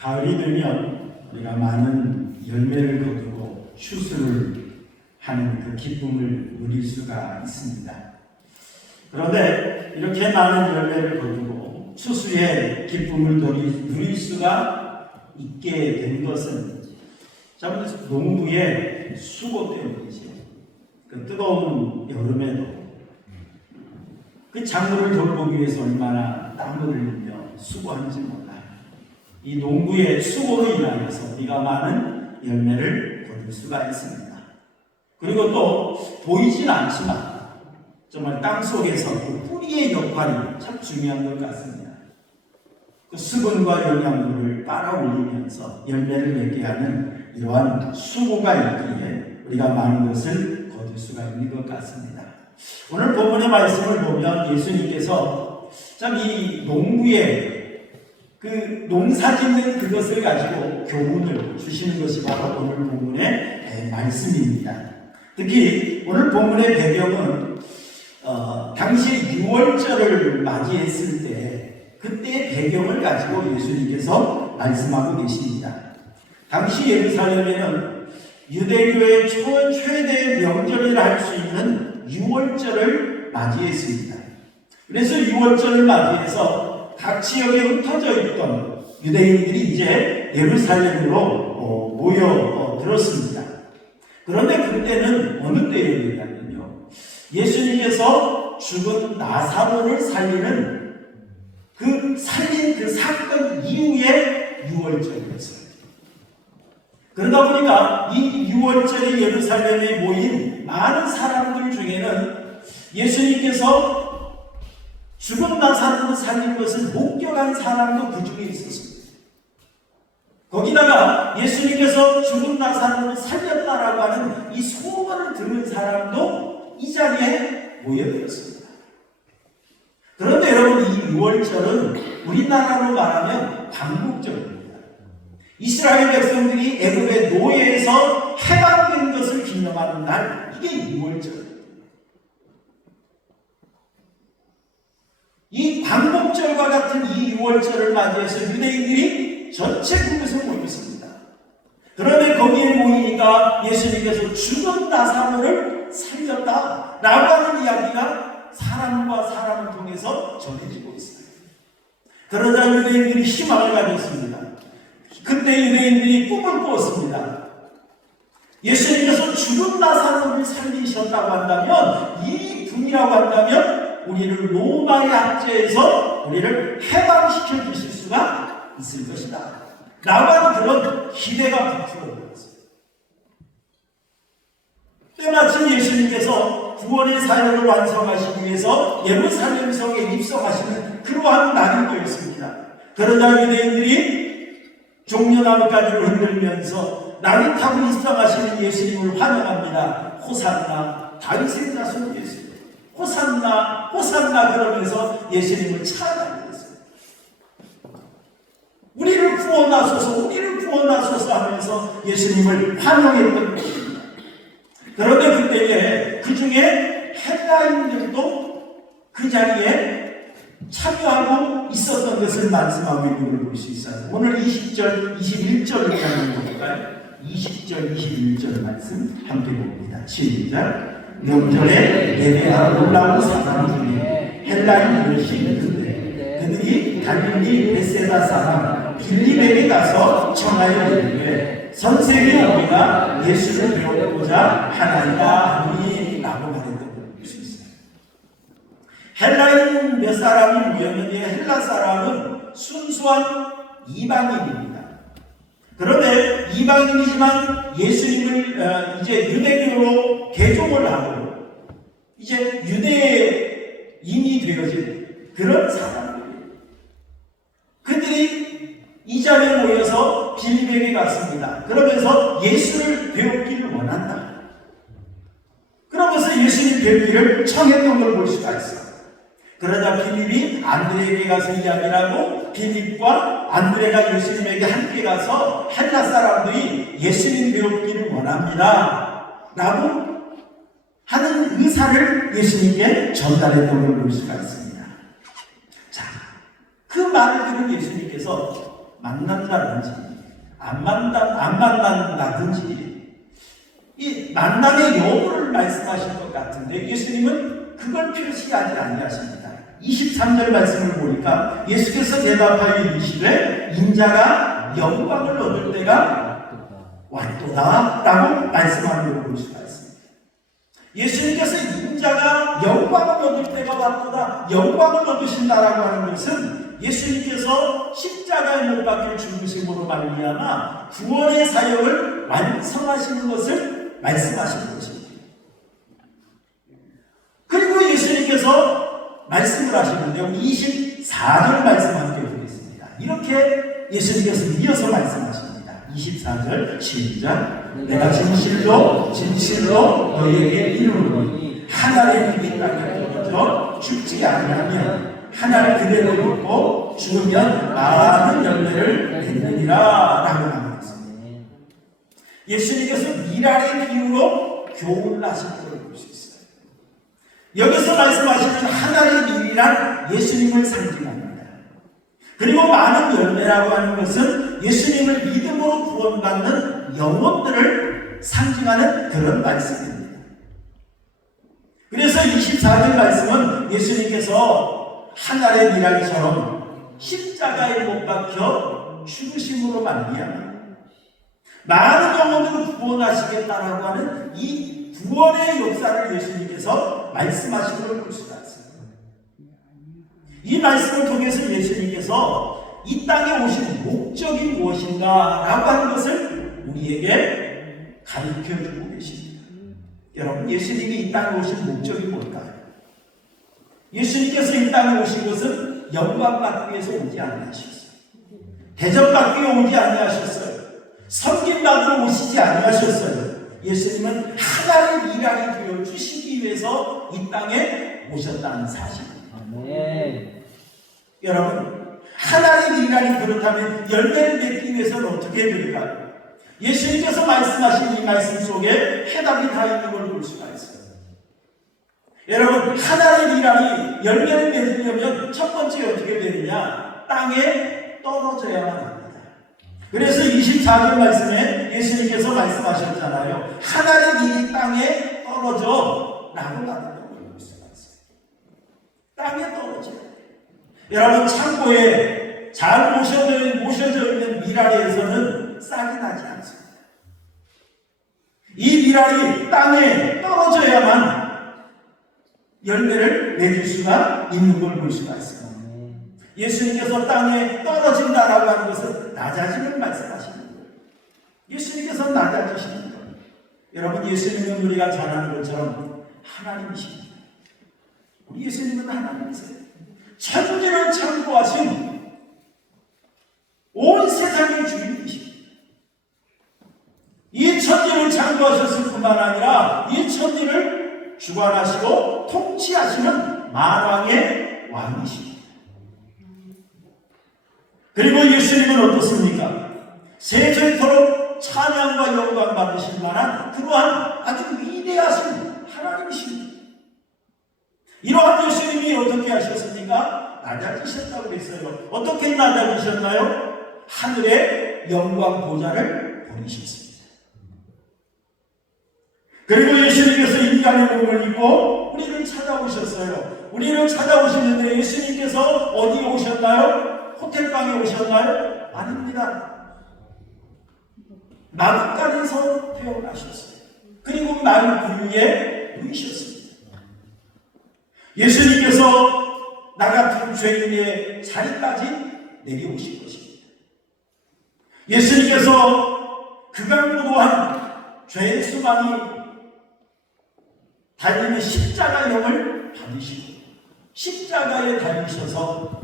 가을이 되면 우리가 많은 열매를 거두고 추수를 하는 그 기쁨을 누릴 수가 있습니다. 그런데 이렇게 많은 열매를 거두고 추수의 기쁨을 누릴 수가 있게 된 것은 참 농부의 수고 때문이죠. 그 뜨거운 여름에도 그 작물을 돌보기 위해서 얼마나 땀을 흘리며 수고하는지 몰라요. 이 농부의 수고로 인하여서 우리가 많은 열매를 거둘 수가 있습니다. 그리고 또 보이진 않지만 정말 땅 속에서 그 뿌리의 역할이 참 중요한 것 같습니다. 그 수분과 영양분을 빨아올리면서 열매를 맺게 하는 이러한 수고가 있기에 우리가 많은 것을 거둘 수가 있는 것 같습니다. 오늘 본문의 말씀을 보면 예수님께서 참 이 농부의 그 농사짓는 그것을 가지고 교훈을 주시는 것이 바로 오늘 본문의 말씀입니다. 특히 오늘 본문의 배경은 당시 유월절을 맞이했을 때 그때의 배경을 가지고 예수님께서 말씀하고 계십니다. 당시 예루살렘에는 유대교의 최대 명절이라 할 수 있는 유월절을 맞이했습니다. 그래서 유월절을 맞이해서 각 지역에 흩어져 있던 유대인들이 이제 예루살렘으로 모여들었습니다. 그런데 그때는 어느 때였냐면요, 예수님께서 죽은 나사로를 살린 그 사건 이후의 유월절이었어요. 그러다 보니까 이 유월절에 예루살렘에 모인 많은 사람들 중에는 예수님께서 죽은 나사로를 살린 것을 목격한 사람도 그 중에 있었습니다. 거기다가 예수님께서 죽은 나사로를 살렸다라고 하는 이 소문을 들은 사람도 이 자리에 모여들었습니다. 그런데 여러분, 이 유월절은 우리나라로 말하면 광복절입니다. 이스라엘 백성들이 애굽의 노예에서 해방된 것을 기념하는 날, 이게 유월절입니다. 이 광복절과 같은 이 유월절을 맞이해서 유대인들이 전체 그곳에 모였습니다. 그런데 거기에 모이니까 예수님께서 죽은 나사로를 살렸다라고 하는 이야기가 사람과 사람을 통해서 전해지고 있어요. 그러자 유대인들이 희망을 가졌습니다. 그때 유대인들이 꿈을 꾸었습니다. 예수님께서 죽은 나사로를 살리셨다고 한다면, 이 분이라고 한다면 우리를 로마의 압제에서 우리를 해방시켜 주실 수가 있을 것이다 라고 하는 그런 기대가 부풀어졌어요. 때마침 예수님께서 구원의 사역을 완성하시기 위해서 예루살렘 성에 입성하시는 그러한 날인 거였습니다. 그러자 유대인들이 종려나무가지를 흔들면서 나귀 타고 입성하시는 예수님을 환영합니다. 호산나, 다윗의 자손 예수님, 호산나, 호산나 그러면서 예수님을 찬양했어요. 우리를 구원하소서, 우리를 구원하소서 하면서 예수님을 환영했던 것입니다. 그런데 그때에 그 중에 헬라인들도 그 자리에 참여하고 있었던 것을 말씀하고 있는 걸 볼 수 있어요. 오늘 20절, 21절을 한번 볼까요? 20절, 21절 말씀 함께 봅니다. 시작. 명절에 예배하러 올라온 사람 중에 헬라인 여럿이 있는데 그들이 갈릴리 벳세다 사람 빌립에게 가서 청하여 이르되 선생이 우리가 예수를 배우고자 하나이다 하니 라고 말했던 걸 볼 수 있어요. 헬라인 몇 사람이 모였는데 헬라 사람은 순수한 이방인입니다. 그런데 이방인이지만 예수님을 이제 유대교로 개종을 하고 이제 유대인이 되어진 그런 사람들이에요. 그들이 이 자리에 모여서 빌립에게 갔습니다. 그러면서 예수를 배우기를 원한다. 그러면서 예수님 배우기를 청했던 걸 볼 수가 있어요. 그러자 빌립이 안드레에게 가서 이야기를 하고 빌립과 안드레가 예수님에게 함께 가서 헬라 사람들이 예수님 배우기를 원합니다 라고 하는 의사를 예수님께 전달했던 걸 볼 수가 있습니다. 자, 그 말을 들은 예수님께서 만난다든지 안 만난다든지 이 만남의 여부를 말씀하신 것 같은데 예수님은 그걸 표시하지 아니하십니다. 23절 말씀을 보니까 예수께서 대답하여 이르시되 인자가 영광을 얻을 때가 왔도다 라고 말씀하는 걸 볼 수가 있습니다. 예수님께서 인자가 영광을 얻을 때가 왔도다, 영광을 얻으신다라고 하는 것은 예수님께서 십자가에 못 박혀 죽으심으로 말미암아 구원의 사역을 완성하시는 것을 말씀하시는 것입니다. 그리고 예수님께서 말씀을 하시는데 24절 말씀 함께 보겠습니다. 이렇게 예수님께서 이어서 말씀하십니다. 24절 시작. 내가 진실로 너희에게 이르노니 하나님의 믿음이 떨어져 죽지 아니하면 하나를 그대로 믿고 죽으면 많은 열매를 맺느니라 라고 말합니다. 예수님께서 미랄의 비유로 교훈을 하신 것을 볼 수 있어요. 여기서 말씀하시는 하나의 밀이란 예수님을 상징합니다. 그리고 많은 열매라고 하는 것은 예수님을 믿음으로 구원받는 영혼들을 상징하는 그런 말씀입니다. 그래서 24절 말씀은 예수님께서 하늘의 미랄처럼 십자가에 못 박혀 죽으심으로 말미암아 많은 영혼들을 구원하시겠다라고 하는 이 구원의 역사를 예수님께서 말씀하신 걸 볼 수가 있습니다. 이 말씀을 통해서 예수님께서 이 땅에 오신 목적이 무엇인가 라고 하는 것을 우리에게 가르쳐주고 계십니다. 여러분, 예수님이 이 땅에 오신 목적이 뭘까요? 예수님께서 이 땅에 오신 것은 영광받기 위해서 오지 아니하셨어요. 대접받기 위해 오지 아니하셨어요. 섬김받으러 오시지 아니하셨어요. 예수님은 하나의 미랄이 되어 주시기 위해서 이 땅에 오셨다는 사실입니다. 여러분, 하나의 미랄이 그렇다면 열매를 맺기 위해서는 어떻게 해야 될까요? 예수님께서 말씀하신 이 말씀 속에 해답이 다 있는 걸 볼 수가 있어요. 여러분, 하나의 미랄이 열매를 맺으려면 첫 번째 어떻게 되느냐? 땅에 떨어져야만 합니다. 그래서 24절 말씀에 예수님께서 말씀하셨잖아요. 하나의 밀이 땅에 떨어져 라고 말하는 걸 볼 수가 있어요. 땅에 떨어져요. 여러분, 창고에 잘 모셔져 있는 미랄에서는 싹이 나지 않습니다. 이 미랄이 땅에 떨어져야만 열매를 맺을 수가 있는 걸 볼 수가 있습니다. 예수님께서 땅에 떨어진다라고 하는 것은 낮아지는 말씀하시는 거예요. 예수님께서 낮아지시는 거예요. 여러분, 예수님은 우리가 잘 아는 것처럼 하나님이십니다. 우리 예수님은 하나님이세요. 천지를 창조하신 온 세상의 주인이십니다. 이 천지를 창조하셨을 뿐만 아니라 이 천지를 주관하시고 통치하시는 만왕의 왕이십니다. 그리고 예수님은 어떻습니까? 세세토록 찬양과 영광 받으실 만한 그러한 아주 위대하신 하나님이십니다. 이러한 예수님이 어떻게 하셨습니까? 낮아지셨다고 그랬어요. 어떻게 낮아지셨나요? 하늘의 영광 보좌를 버리셨습니다. 그리고 예수님께서 인간의 몸을 입고 우리를 찾아오셨어요. 우리를 찾아오시는데 예수님께서 어디에 오셨나요? 호텔방에 오셨나요? 아닙니다. 나뭇가지에서 태어나셨어요. 그리고 말 부위에 누이셨습니다. 예수님께서 나 같은 죄인의 자리까지 내려오신 것입니다. 예수님께서 그강무도한 죄의 수많이 달리는 십자가형을 받으시고 십자가에 달리셔서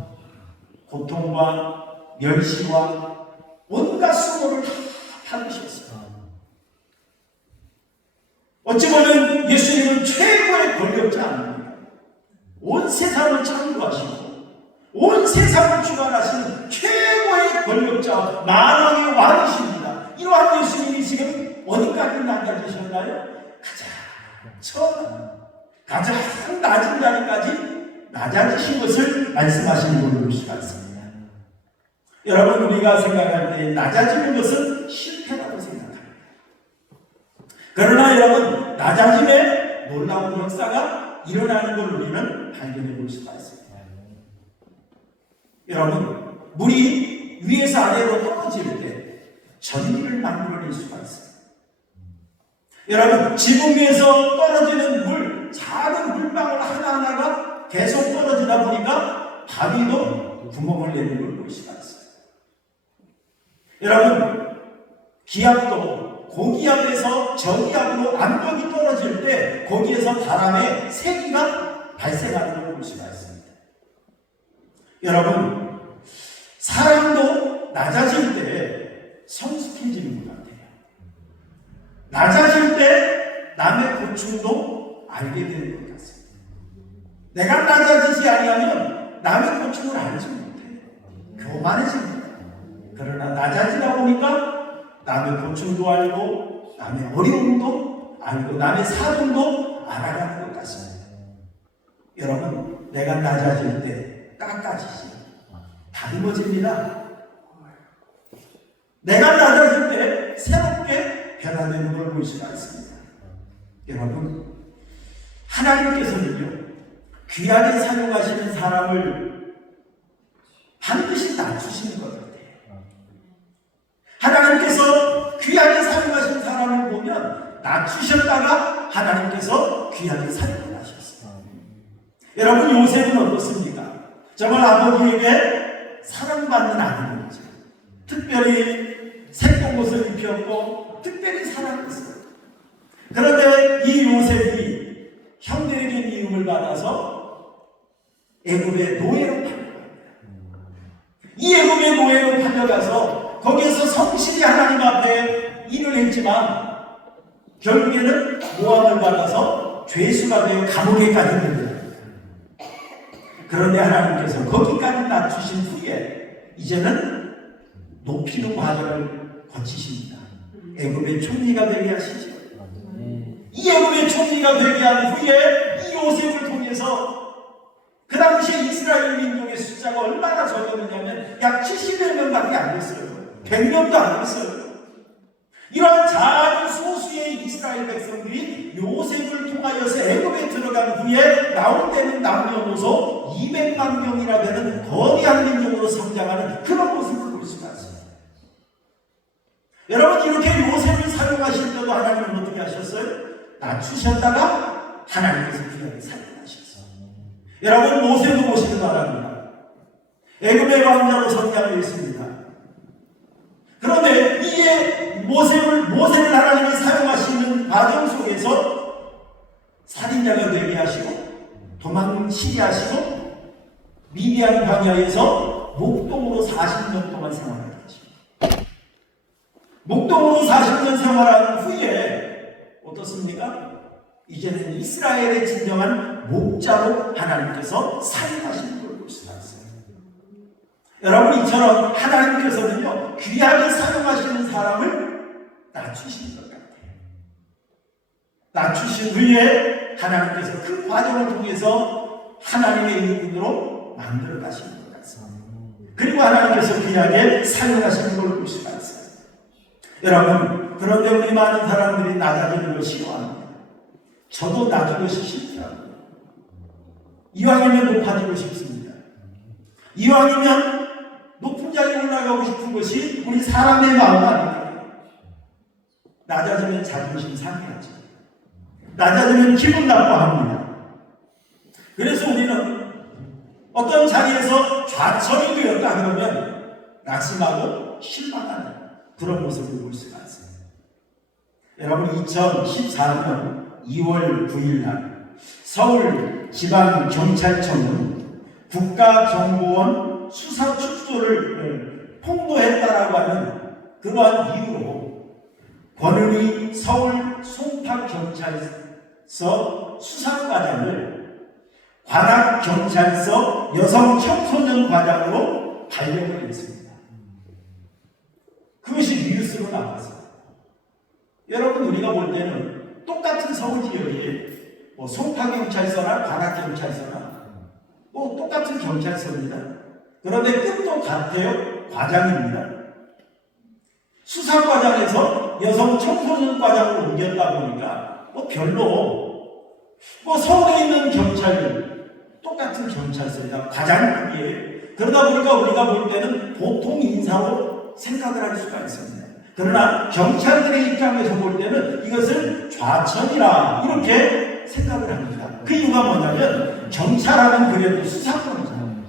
고통과 멸시와 온갖 수고를 다 받으셨어요. 어찌 보면 예수님은 최고의 권력자 아닙니까? 온 세상을 창조하시고 온 세상을 주관하시는 최고의 권력자 만왕의 왕이십니다. 이러한 예수님이 지금 어디까지 낮아지셨나요? 가장 낮은 자리까지 낮아지신 것을 말씀하시는 걸로 볼 수가 있습니다. 여러분, 우리가 생각할 때 낮아지는 것은 실패라고 생각합니다. 그러나 여러분, 낮아짐에 놀라운 역사가 일어나는 걸 우리는 발견해 볼 수가 있습니다. 여러분, 물이 위에서 아래로 떨어질 때 전기를 만들어낼 수가 있습니다. 여러분, 지붕 위에서 떨어지는 물, 작은 물방울 하나하나가 계속 떨어지다 보니까 바위도 구멍을 내는 걸 볼 수가 있어요. 여러분, 기압도 고기압에서 저기압으로 압력이 떨어질 때 거기에서 바람의 세기가 발생하는 걸 볼 수가 있습니다. 여러분, 사람도 낮아질 때 성숙해지는 것 같아요. 낮아질 때 남의 고충도 알게 되는 것 같습니다. 내가 낮아지지 아니하면 남의 고충을 알지 못해요. 교만해집니다. 그러나 낮아지다 보니까 남의 고충도 알고 남의 어려움도 알고 남의 사정도 알아가는 것 같습니다. 여러분, 내가 낮아질 때 깎아지지 다듬어집니다. 내가 낮아질 때 새롭게 변화되는 걸 볼 수가 있습니다. 여러분, 하나님께서는요, 귀하게 사용하시는 사람을 반드시 낮추시는 것 같아요. 하나님께서 귀하게 사용하신 사람을 보면 낮추셨다가 하나님께서 귀하게 사용하셨어요. 여러분, 요셉은 어떻습니까? 정말 아버지에게 사랑받는 아들이죠. 특별히 색동 옷을 입혔고 특별히 사랑했어요. 그런데 이 요셉이 형들에게 미움을 받아서 애굽의 노예로 팔려갑니다. 이 애굽의 노예로 팔려가서 거기에서 성실히 하나님 앞에 일을 했지만 결국에는 모함을 받아서 죄수가 되어 감옥에까지 들어갑니다. 그런데 하나님께서 거기까지 낮추신 후에 이제는 높이는 과정을 거치십니다. 애굽의 총리가 되게 하시죠. 이 애굽의 총리가 되게 한 후에 이 요셉을 통해서 그 당시에 이스라엘 민족의 숫자가 얼마나 적었느냐면 약 70여 명밖에 안 됐어요. 100명도 안 됐어요. 이러한 작은 소수의 이스라엘 백성들이 요셉을 통하여서 애굽에 들어간 후에 나올 때는 남녀노소 200만 명이나 되는 거대한 민족으로 성장하는 그런 모습을 볼 수가 있습니다. 여러분, 이렇게 요셉을 사용하실 때도 하나님은 어떻게 하셨어요? 낮추셨다가 하나님께서 귀하게 사용하셨어요. 여러분, 모세도 보시기 바랍니다. 애굽의 왕자로 성장을 했습니다. 그런데 이에 모세를 하나님이 사용하시는 과정 속에서 살인자가 되게 하시고 도망치게 하시고 미디안 광야에서 목동으로 40년 동안 생활하게 하십니다. 목동으로 40년 생활한 후에 어떻습니까? 이제는 이스라엘의 진정한 목자로 하나님께서 사용하시는 걸 볼 수가 있어요. 여러분, 이처럼 하나님께서는요, 귀하게 사용하시는 사람을 낮추시는 것 같아요. 낮추신 후에 하나님께서 그 과정을 통해서 하나님의 일꾼으로 만들어 가시는 것 같습니다. 그리고 하나님께서 귀하게 사용하시는 걸 볼 수가 있어요. 여러분, 그런데 우리 많은 사람들이 낮아지는 걸 싫어합니다. 저도 낮은 것이 싫더라고요. 이왕이면 높아지고 싶습니다. 이왕이면 높은 자리에 올라가고 싶은 것이 우리 사람의 마음 아닙니까? 낮아지면 자존심 상해하죠. 낮아지면 기분 나빠합니다. 그래서 우리는 어떤 자리에서 좌천이 되었다 그러면 낙심하고 실망하는 그런 모습을 볼 수가 있습니다. 여러분, 2014년 2월 9일 날 서울지방경찰청은 국가정보원 수사 축소를 폭로했다라고 하는 그러한 이유로 권은희 서울 송파경찰서 수사과장을 관악경찰서 여성 청소년 과장으로 발령을 했습니다. 그것이 뉴스로 나왔어요. 여러분, 우리가 볼 때는 똑같은 서울 지역이 송파경찰서나 관악경찰서나 똑같은 경찰서입니다. 그런데 끝도 같아요. 과장입니다. 수사과장에서 여성 청소년 과장으로 옮겼다 보니까 별로 서울에 있는 경찰 똑같은 경찰서입니다. 과장급이에요. 그러다 보니까 우리가 볼 때는 보통 인사로 생각을 할 수가 있습니다. 그러나 경찰들의 입장에서 볼 때는 이것을 좌천이라 이렇게 생각을 합니다. 그 이유가 뭐냐면 경찰하면 그래도 수사권이잖아요.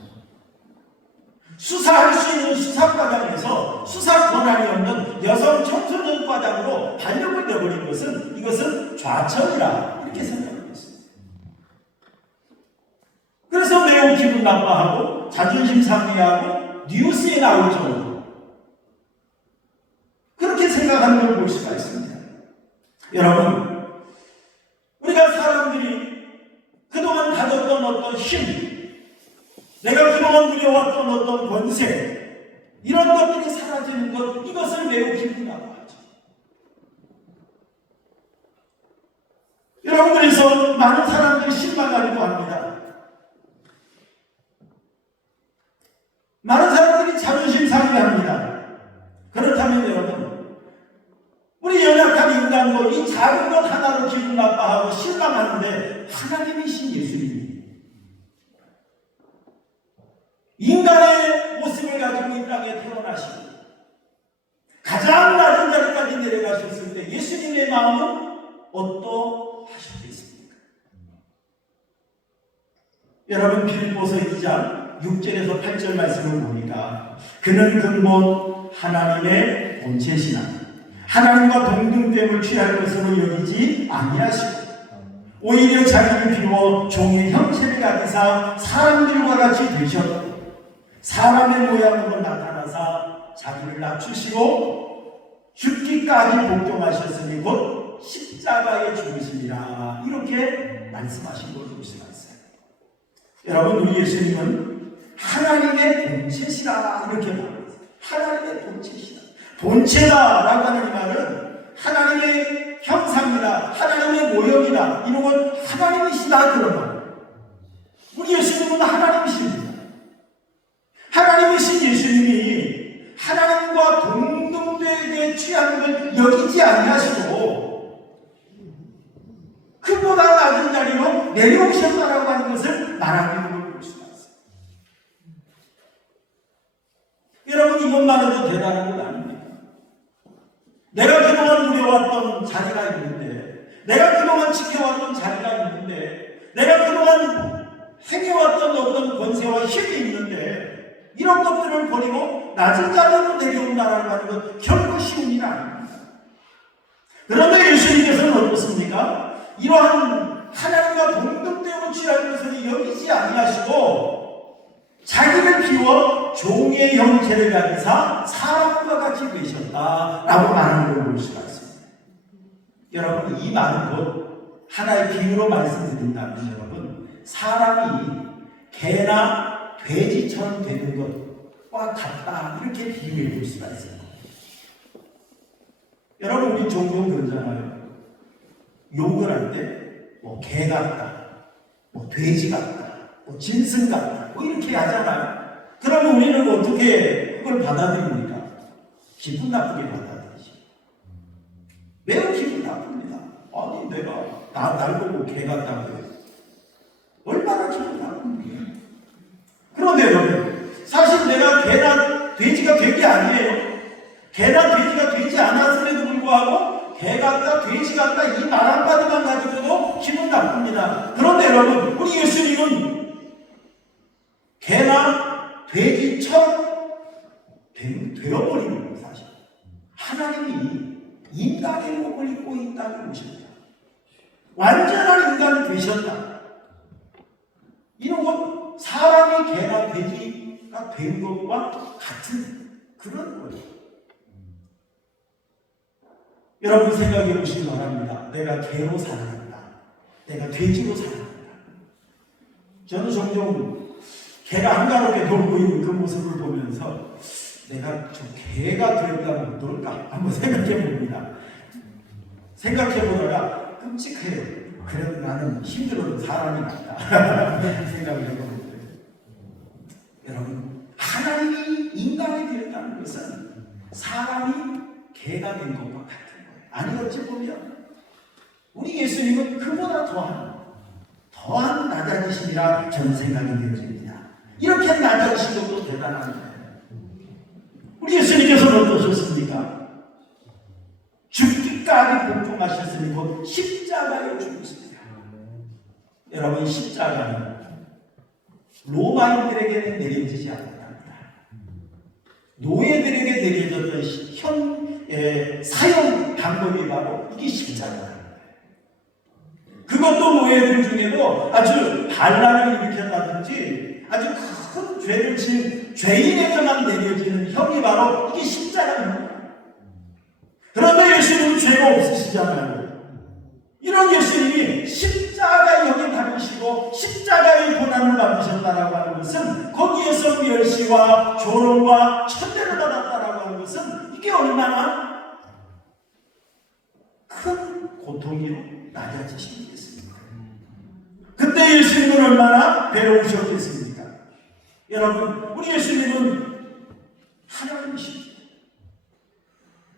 수사할 수 있는 수사과장에서 수사 권한이 없는 여성 청소년 과장으로 발령을 내버린 것은 이것은 좌천이라 이렇게 생각하고 있습니다. 그래서 매우 기분 나빠하고 자존심 상해하고 뉴스에 나올 정도 그렇게 생각하는 걸 볼 수가 있습니다. 여러분, 우리가 사람들이 그동안 가졌던 어떤 힘, 내가 그동안 누려왔던 어떤 권세, 이런 것들이 사라지는 것, 이것을 매우 기분 나빠하죠. 여러분, 그래서 많은 사람들이 실망하기도 합니다. 많은 사람들이 자존심 상해합니다. 그렇다면 여러분, 우리 연약한 인간도 이 작은 것 하나로 기분 나빠하고 실망하는데 하나님이신 예수님이 인간의 모습을 가지고 이 땅에 태어나시고 가장 낮은 자리까지 내려가셨을 때 예수님의 마음은 어떠하셨겠습니까? 여러분, 빌립보서 2장 6절에서 8절 말씀을 보니까 그는 근본 하나님의 본체시나 하나님과 동등됨을 취할 것으로 여기지 아니하시고 오히려 자기를 비워 종의 형체를 가지사 사람들과 같이 되셨고 사람의 모양으로 나타나사 자기를 낮추시고 죽기까지 복종하셨으니 곧 십자가에 죽으시리라 이렇게 말씀하신 걸 볼 수가 있어요. 여러분, 우리 예수님은 하나님의 본체시라 이렇게 말합니다. 하나님의 본체시라. 본체다라고 하는 이 말은 하나님의 형상이다, 하나님의 모형이다, 이런 건 하나님이시다 그런 말이에요. 우리 예수님은 하나님이십니다. 하나님이신 예수님이 하나님과 동등되게 취하는 걸 여기지 아니하시고 그보다 낮은 자리로 내려오셨다라고 하는 것을 말하는 걸 볼 수가 있어요. 여러분, 이것만 해도 대단한 건 아닙니다. 내가 그동안 누려왔던 자리가 있는데, 내가 그동안 지켜왔던 자리가 있는데, 내가 그동안 행해왔던 어떤 권세와 힘이 있는데 이런 것들을 버리고 낮은 자리로 내려온다라는 건 결코 쉬운 일 아닙니다. 그런데 예수님께서는 어떻습니까? 이러한 하나님과 동등됨을 취할 것을 여기지 아니하시고 자기를 비워 종의 형체를 가지사 사람과 같이 되셨다라고 말하는 걸 볼 수가 있습니다. 여러분, 이 말은 곧 하나의 비유로 말씀드린다면 여러분, 사람이 개나 돼지처럼 되는 것과 같다 이렇게 비유해 볼 수가 있어요. 여러분, 우리 종종 그러잖아요. 욕을 할 때 개 같다, 돼지 같다, 짐승 같다 이렇게 하잖아요. 그러면 우리는 어떻게 그걸 받아들입니까? 기분 나쁘게 받아들이죠. 매우 기분 나쁩니다. 아니, 내가 날 보고 개 같다고 해요. 얼마나 기분 나쁩니까? 그런데 여러분, 사실 내가 개나 돼지가 된 게 아니에요. 개나 돼지가 되지 않았음에도 불구하고 개 같다, 돼지 같다 이 말 한마디만 가지고도 기분 나쁩니다. 그런데 여러분, 우리 예수님은 개나 돼지처럼 되어버리는 거예요. 사실 하나님이 인간의 몸을 입고 이 땅에 오셨다. 완전한 인간이 되셨다. 이런 건 사람이 개나 돼지가 된 것과 같은 그런 거예요. 여러분, 생각해 보시기 바랍니다. 내가 개로 살아간다, 내가 돼지로 살아간다. 저는 종종 개가 한가롭게 돌고 있는 그 모습을 보면서 내가 저 개가 되었다면 어떨까 한번 생각해 봅니다. 생각해 보다가 끔찍해요. 그래도 나는 힘들어도 사람이 낫다 생각을 해봅니다. 여러분, 하나님이 인간이 되었다는 것은 사람이 개가 된 것과 같은 거예요. 아니 어찌 보면 우리 예수님은 그보다 더한 낮아지심이라 저는 생각이 되어집니다. 이렇게 낮아지신 것도 대단한 거예요. 우리 예수님께서는 어떠셨습니까? 죽기까지 복종하셨으니 곧 십자가에 죽으십니다. 여러분, 십자가는 로마인들에게는 내려지지 않았답니다. 노예들에게 내려졌던 사형 방법이 바로 이게 십자가예요. 그것도 노예들 중에도 아주 반란을 일으켰다든지 아주 큰 죄를 지은 죄인에게만 내려지는 형이 바로 이게 십자가입니다. 그런데 예수님은 죄가 없으시잖아요. 이런 예수님이 십자가의 형에 달리시고 십자가의 고난을 받으셨다라고 하는 것은 거기에서 멸시와 조롱과 천대를 받았다라고 하는 것은 이게 얼마나 큰 고통으로 낮아지시겠습니까? 그때 예수님은 얼마나 괴로우셨겠습니까? 여러분, 우리 예수님은 하나님이십니다.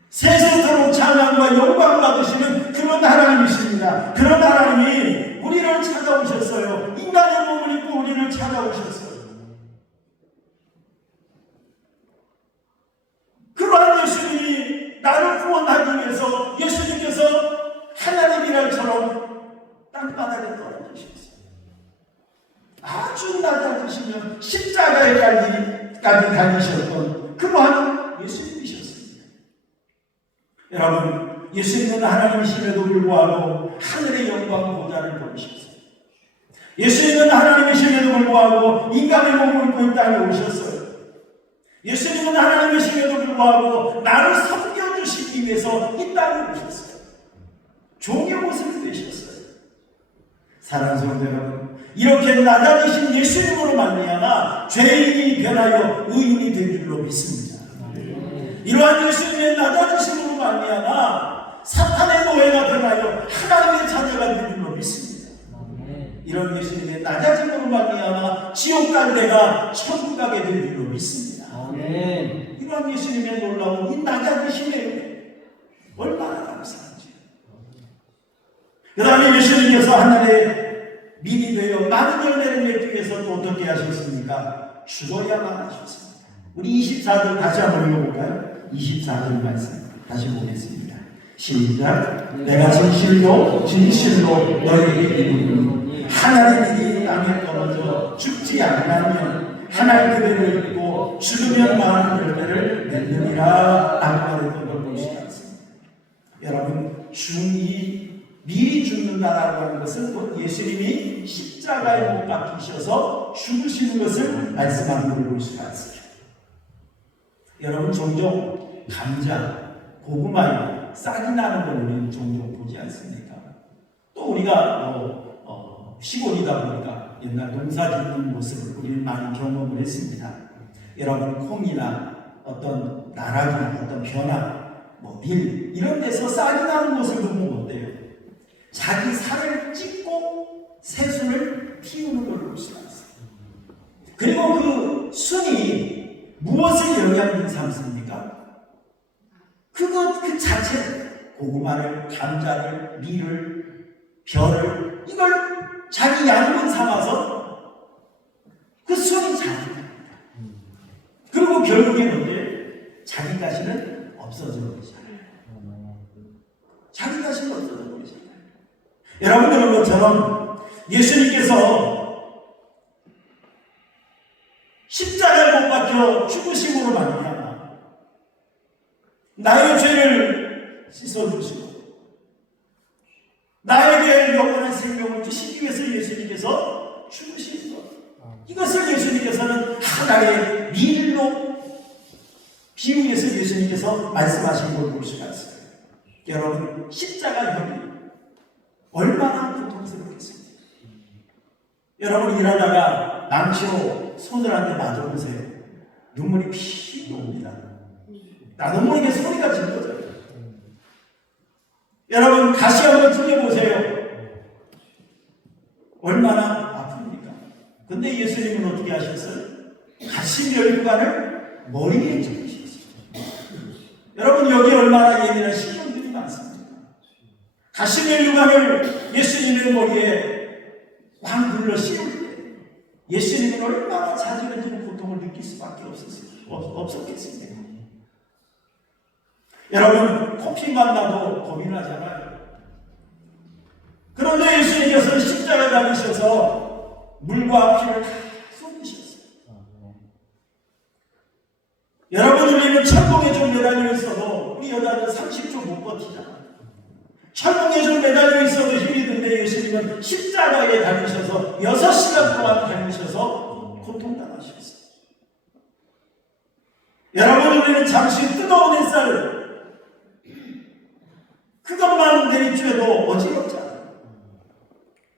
세세토록 찬양과 영광 받으시는 그런 하나님이십니다. 그런 하나님이 우리를 찾아오셨어요. 인간의 몸을 입고 우리를 찾아오셨어요. 그러한 예수님이 나를 구원하기 위해서 예수님께서 하나님이라처럼 땅바닥에 떨어지셨어요. 아주 낮아지시면 십자가에까지 달리셨던 그러한 예수님이셨습니다. 여러분, 예수님은 하나님이심에도 불구하고 하늘의 영광 보좌를 보이셨어요. 예수님은 하나님이심에도 불구하고 인간의 몸을 입고 이 땅에 오셨어요. 예수님은 하나님이심에도 불구하고 나를 섬겨주시기 위해서 이 땅에 오셨어요. 종의 모습을 되셨어요. 사랑하는 성도 여러분, 이렇게 낮아지신 예수님으로 말미암아 죄인이 변하여 의인이 된 줄로 믿습니다. 이러한 예수님의 낮아지심으로 말미암아 사탄의 노예가 변하여 하나님의 자녀가 된 줄로 믿습니다. 이런 예수님의 낮아짐으로 말미암아 지옥 갈 때가 천국 가게 된 줄로 믿습니다. 이러한 예수님의 놀라운 이 낮아지심에 얼마나 감사한지. 그 다음에 예수님께서 하늘에 민이 되어 많은 열매를 맺기 위해서 또 어떻게 하셨습니까? 죽어야만 하셨습니다. 우리 24절 다시 한번 읽어볼까요? 24절 말씀 다시 보겠습니다. 시작. 내가 진실로 너희에게 이르노니 하나님이 땅에 떨어져 죽지 않으면 하나님 그대를 입고 죽으면 많은 열매를 맺느니라 라고 말했던 걸 볼 수 있습니다. 여러분, 미리 죽는다라고 하는 것은 곧 예수님이 십자가에 못 박히셔서 죽으시는 것을 말씀하는 걸 볼 수가 있습니다. 여러분, 종종 감자, 고구마에 싹이 나는 걸 우리는 종종 보지 않습니까? 또 우리가 시골이다 보니까 옛날 농사 짓는 모습을 우리는 많이 경험을 했습니다. 여러분, 콩이나 어떤 나라기, 어떤 변화, 밀 이런 데서 싹이 나는 모습을 보면 어때요? 자기 살을 찢고 새순을 틔우는 걸 볼 수가 있어요. 그리고 그 순이 무엇을 영향을 삼습니까? 그 자체 고구마를, 감자를, 밀을, 벼를 이걸 자기 양분 삼아서 그 순이 자랍니다. 그리고 결국에 뭔데? 자기 자신은 없어져 버리잖아요. 자기 자신은 없어져 버리잖아요. 여러분, 그런 것처럼 예수님께서 십자가에 못 박혀 죽으심으로 말미암아 나의 죄를 씻어주시고 나에게 영원한 생명을 주시기 위해서 예수님께서 죽으신 것, 이것을 예수님께서는 하나의 밀로 비유해서 예수님께서 말씀하신 걸 볼 수가 있어요. 여러분, 십자가형이 얼마나 고통스럽겠습니까? 여러분, 일하다가 망치로 손을 한 대 맞아보세요. 눈물이 피 옵니다. 눈물이 소리가 질러져요. 여러분, 가시 한번 찔려보세요. 얼마나 아픕니까? 근데 예수님은 어떻게 하셨어요? 가시 가시 멸관을 머리에 적으셨어요. 여러분 여기 얼마나 예민한 신경들이 많습니다. 가시 멸관을 예수님의 머리에 왕 눌러 씌울 때 예수님은 얼마나 자지러지는 고통을 느낄 수밖에 없었겠습니까? 여러분 코피만 나도 겁이 나잖아요. 그런데 예수님께서는 십자가에 달리셔서 물과 피를 다 쏟으셨어요. 여러분 우리는 철봉에 좀 매달려 있어도 우리 여자는 30초 못 버티잖아요. 철봉에 좀 매달려 있어도 힘이 든데 예수님은 십자가에 달리셔서 6시간 동안 달리셔서 고통당하셨어요. 여러분 우리는 잠시 뜨거운 햇살 그것만 내리쬐도 어지럽잖아요.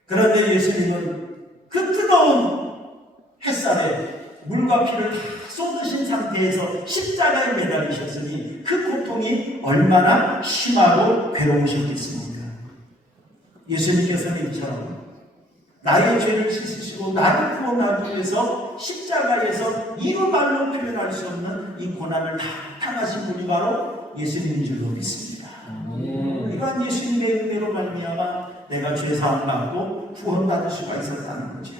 그런데 예수님은 그 뜨거운 햇살에 물과 피를 다 쏟으신 상태에서 십자가에 매달리셨으니 그 고통이 얼마나 심하고 괴로우셨겠습니까? 예수님께서는 이처럼 나의 죄를 씻으시고 나를 구원하기 위해서 십자가에서 이루 말로 표현할 수 없는 이 고난을 다 당하신 분이 바로 예수님인 줄로 믿습니다. 이러한 예수님의 은혜로 말미암아 내가 죄사함 받고 구원받을 수가 있었다는 거죠.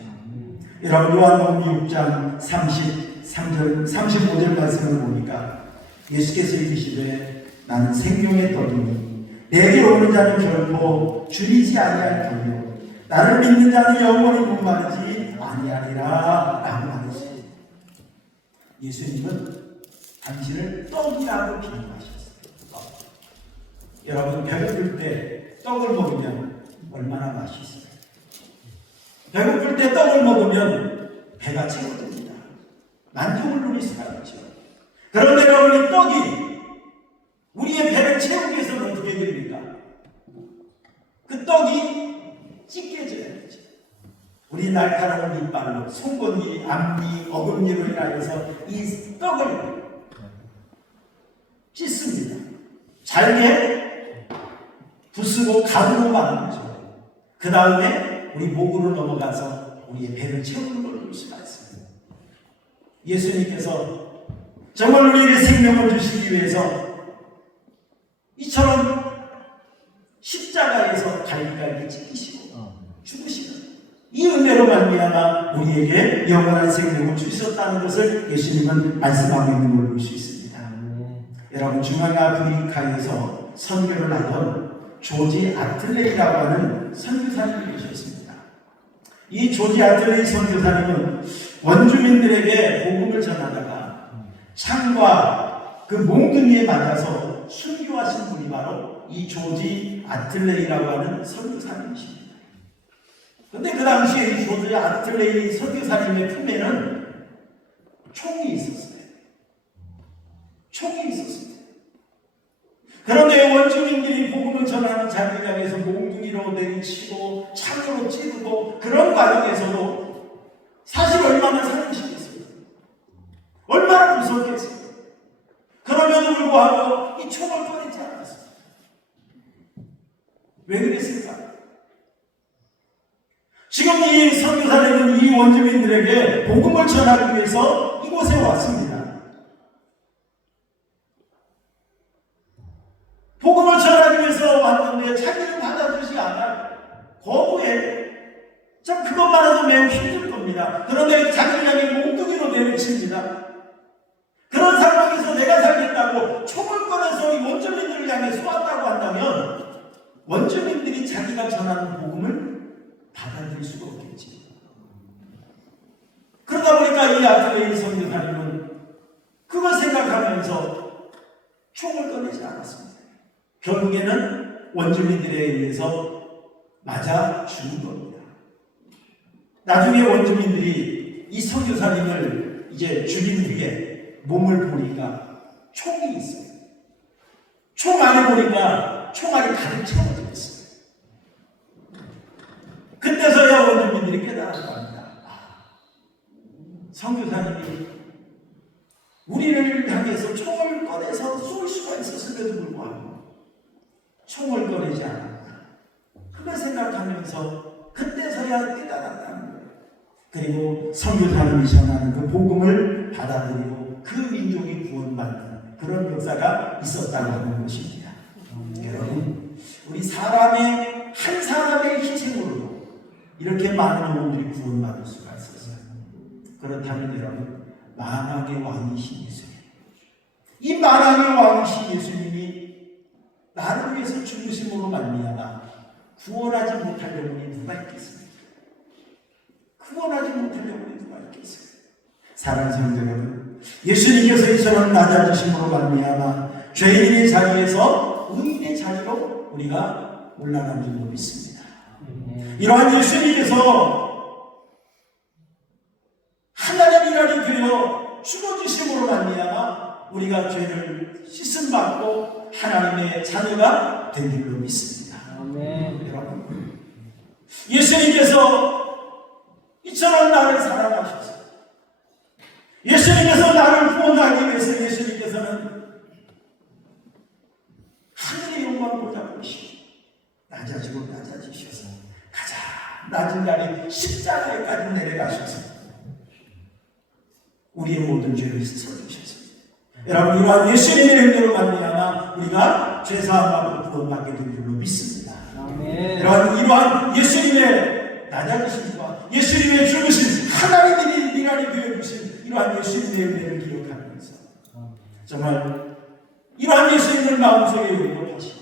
여러분 요한복음 6장 33절 35절 말씀을 보니까 예수께서 이르시되 나는 생명의 떡이니 내게 오는 자는 결코 줄이지 아니할 터이요 나를 믿는 자는 영원히 목마르지 아니하리라 라고 말했습니다. 예수님은 당신을 떡이라고 비유하셨어요. 여러분 배고플 때 떡을 먹으면 얼마나 맛있어요. 배고플 때 떡을 먹으면 배가 채워집니다. 만족을 누릴 수가 있죠. 그런데 여러분 이 떡이 우리의 배를 채우기 위해서는 어떻게 됩니까? 그 떡이 찢겨져야 되죠. 우리 날카로운 이빨로 송곳니, 앞니, 어금니로 인하여서 이 떡을 찢습니다. 잘게 부수고 가루로 만들죠. 그 다음에 우리 목으로 넘어가서 우리의 배를 채우는 걸 볼 수가 있습니다. 예수님께서 정말 우리에게 생명을 주시기 위해서 이처럼 십자가에서 갈기갈기 찢기시고 죽으시는 이 은혜로 말미암아 우리에게 영원한 생명을 주셨다는 것을 예수님은 말씀하고 있는 걸 볼 수 있습니다. 여러분 중앙아프리카에서 선교를 하던 조지 아틀레이라고 하는 선교사님이 계셨습니다. 이 조지 아틀레이 선교사님은 원주민들에게 복음을 전하다가 창과 그 몽둥이에 맞아서 순교하신 분이 바로 이 조지 아틀레이라고 하는 선교사님이십니다. 그런데 그 당시에 이 조지 아틀레이 선교사님의 품에는 총이 있었어요. 총이 있었습니다. 그런데 원주민들이 복음을 전하는 자리를 향해서 몽둥이로 내리치고 창으로 찌르고 그런 과정에서도 사실 얼마나 살리시겠어요? 얼마나 무섭겠어요? 그럼에도 불구하고 이 총을 꺼내지 않았어요. 왜 그랬을까? 지금 이 선교사님은 이 원주민들에게 복음을 전하기 위해서 이곳에 왔습니다. 복음을 전하기 위해서 왔는데 자기는 받아주지 않아요. 거부해. 참 그것만 해도 매우 힘들 겁니다. 그런데 자기를 향해 몽둥이로 내리칩니다. 그런 상황에서 내가 살겠다고 총을 꺼내서 이 원주민들을 향해 쏘았다고 한다면 원주민들이 자기가 전하는 복음을 받아들일 수가 없겠지. 그러다 보니까 이 아틀레이 선교사님은 그걸 생각하면서 총을 꺼내지 않았습니다. 결국에는 원주민들에 의해서 맞아 죽은 겁니다. 나중에 원주민들이 이 선교사님을 이제 죽인 후에 몸을 보니까 총이 있어요. 총 안에 보니까 총알이 가득 채워져 있어요. 그때서야 원주민들이 깨달았다고 합니다. 선교사님이 우리를 향해서 총을 꺼내서 쏠 수가 있었음에도 불구하고 총을 꺼내지 않았다. 그걸 생각하면서 그때서야 깨달았다는 거예요. 그리고 선교사님이 전하는 그 복음을 하나님을 받아들이고 그 민족이 구원받는 그런 역사가 있었다고 하는 것입니다. 여러분, 우리 사람의 한 사람의 희생으로 이렇게 많은 영혼들이 구원받을 수가 있었어요. 그렇다면 여러분, 만왕의 왕이신 예수님, 이 만왕의 왕이신 예수님이 나를 위해서 죽으심으로 말미암아 구원하지 못할 영혼이 누가 있겠습니까? 구원하지 못할 영혼이 누가 있겠어요? 사랑하는 성도 여러분, 예수님께서 이처럼 낮아지심으로 말미암아 죄인의 자리에서 의인의 자리로 우리가 올라간 줄로 믿습니다. 이러한 예수님께서 하나님이라는 되어 죽어주심으로 말미암아 우리가 죄를 씻음받고 하나님의 자녀가 된 줄로 믿습니다. 여러분, 예수님께서 이처럼 나를 사랑하셔서 예수님께서 나를 구원하기 위해서 예수님께서는 하늘의 영광 보다 보시고 낮아지고 낮아지셔서 가장 낮은 자리 십자가에까지 내려가셔서 우리의 모든 죄를 씻어주셨습니다. 여러분, 이러한 예수님의 은혜로 말미암아 우리가 죄사함받고 구원받게 된 줄로 믿습니다. 이러한 예수님의 낮아지심과 예수님의 죽으심, 하나님이 미랄이 되어주신 이러한 예수님의 은혜를 기억하면서 정말 이러한 예수님을 마음속에 영접하시고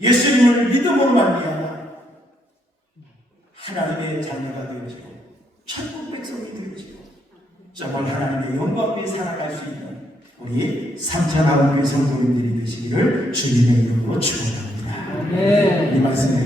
예수님을 믿음으로 말미암아 하나님의 자녀가 되어지고 천국 백성이 되어지고 정말 하나님의 영광에 살아갈 수 있는 우리 삼천하원교회 성도님들이 되시기를 주님의 이름으로 축원합니다. 이 말씀에